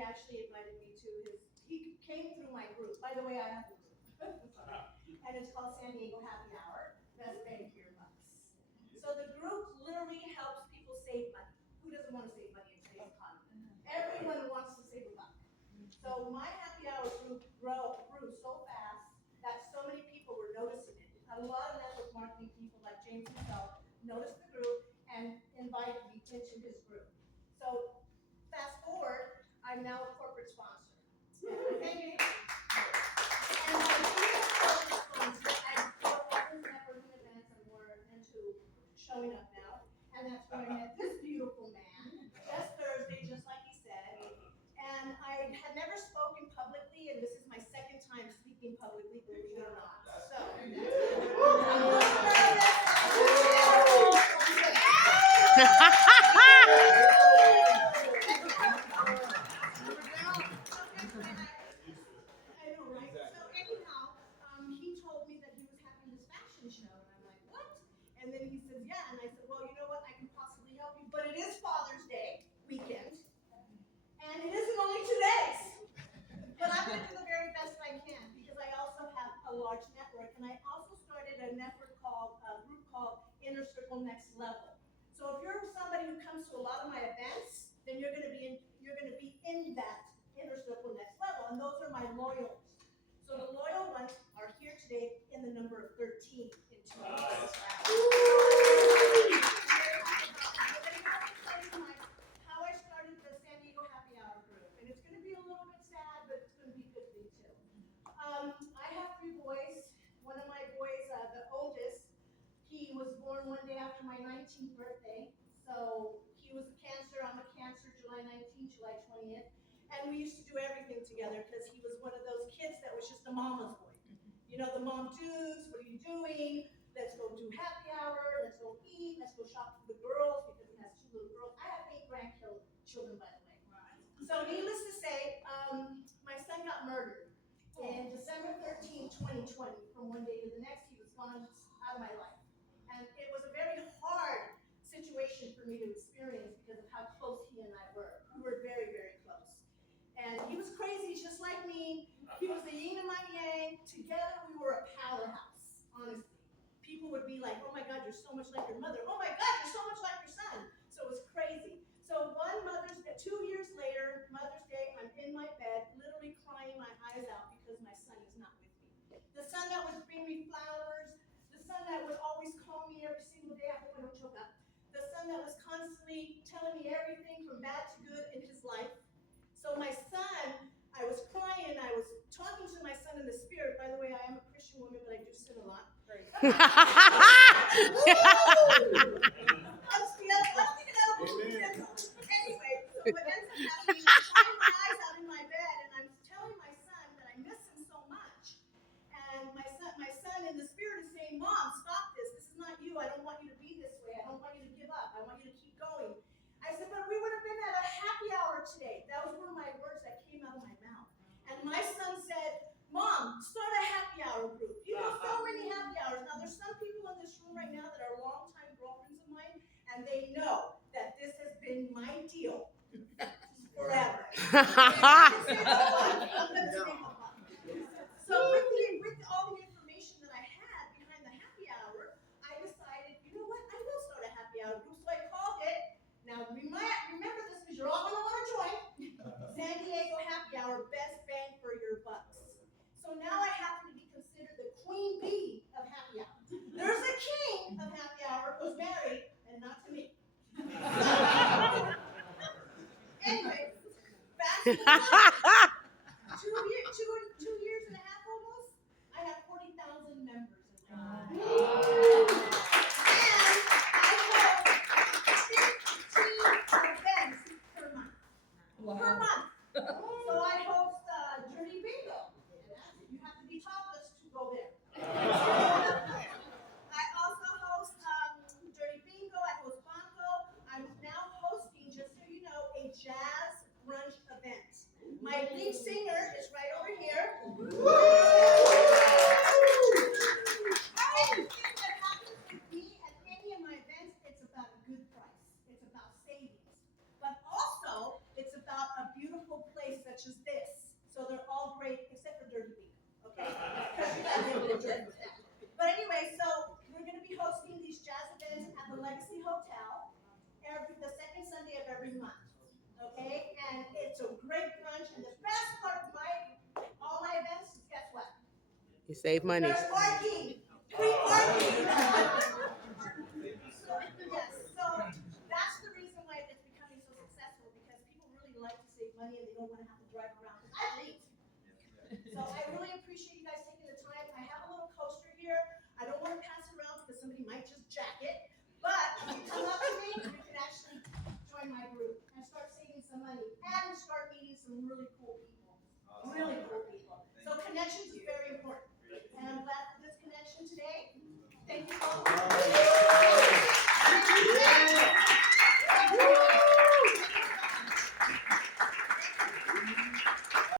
he actually invited me to he came through my group. By the way, I have a group. And it's called San Diego Happy Hour. Best bang for your bucks. So the group literally helps people save money. Who doesn't want to save money in today's economy? Everyone wants to save a buck. So my happy hour group grew so fast that so many people were noticing it. A lot of network marketing people like James himself noticed the group and invited me into his group. So fast forward, I'm now a corporate sponsor. Thank you. And I do corporate sponsor. I go other networking events. I'm more into showing up now. And that's where I met this beautiful man. Just Thursday, just like he said. And I had never spoken publicly, and this is my second time speaking publicly, believe it or not. So, I'm a little nervous. I know, right? So anyhow, he told me that he was having this fashion show, and I'm like, what? And then he says, yeah. And I said, well, you know what? I can possibly help you, but it is Father's Day weekend, and it isn't only 2 days. But I'm going to do the very best I can because I also have a large network, and I also started a group called Inner Circle Next Level. So if you're somebody who comes to a lot of my events, then you're going to be in that Inner Circle Next Level, and those are my loyals. So the loyal ones are here today in the number of 13 in 2 weeks. How I started the San Diego Happy Hour group, and it's going to be a little bit sad, but it's going to be a good thing too. I have 3 boys. One of my boys, the oldest, he was born one day after my 19th birthday. So he was a Cancer. I'm a Cancer, July 19th, July 20th. And we used to do everything together because he was one of those kids that was just a mama's boy. You know, the mom dudes, what are you doing? Let's go do happy hour. Let's go eat. Let's go shop for the girls because he has 2 little girls. I have 8 grandchildren, by the way. So needless to say, my son got murdered. And December 13, 2020, from one day to the next, he was gone out of my life. And it was a very hard situation for me to experience because of how close he and I were. We were very, very close. And he was crazy, just like me. He was the yin and my yang. Together, we were a powerhouse, honestly. People would be like, oh my God, you're so much like your mother. Oh my God, you're so much like your son. So it was crazy. So 2 years later, Mother's Day, I'm in my bed, literally crying my eyes out because my son is not with me. The son that would bring me flowers, the son that would always call me every single day, I hope I don't choke up, the son that was constantly telling me everything from bad to good in his life. So my son, I was crying and I was talking to my son in the spirit. By the way, I am a Christian woman, but I do sin a lot. Anyway, so what ends up happening, I'm crying my eyes out in my bed, and I'm telling my son that I miss him so much. And my son in the spirit is saying, Mom, stop this. This is not you. I don't want you to be this way. I don't want you to give up. I want you to keep going. I said, but we would have been at a happy hour today. That was one of my words that came out of my mouth. And my son said, Mom, start a happy hour group. You know, so many happy hours. Now, there's some people in this room right now that are longtime girlfriends of mine, and they know that this has been my deal forever. So with all the information that I had behind the happy hour, I decided, you know what, I will start a happy hour group. So I called it, now remember this because you're all going to want to join, San Diego Happy Hour, best bang for your bucks. So now I happen to be considered the queen bee of happy hour. There's a king of happy hour who's married, and not to me. Anyway, fast forward, 2 years and a half almost, I have 40,000 members in my life. And I host 15 events per month. Per month. So I host Dirty Bingo. You have to be topless to go there. I also host Dirty Bingo. I host Bongo. I'm now hosting, just so you know, a jazz brunch event. My every month. Okay, and it's a great brunch. And the best part of all my events is, guess what? You save money. There's parking. Free parking. Yes, so that's the reason why it's becoming so successful, because people really like to save money and they don't want to have to drive around. I leave. So I really appreciate you guys taking the time. I have a little coaster here. I don't want to pass it around because somebody might just jack it. But if you come up to me, you can actually join my group and start saving some money and start meeting some really cool people. Really cool people. So connections is very important. And I'm glad for this connection today. Thank you all.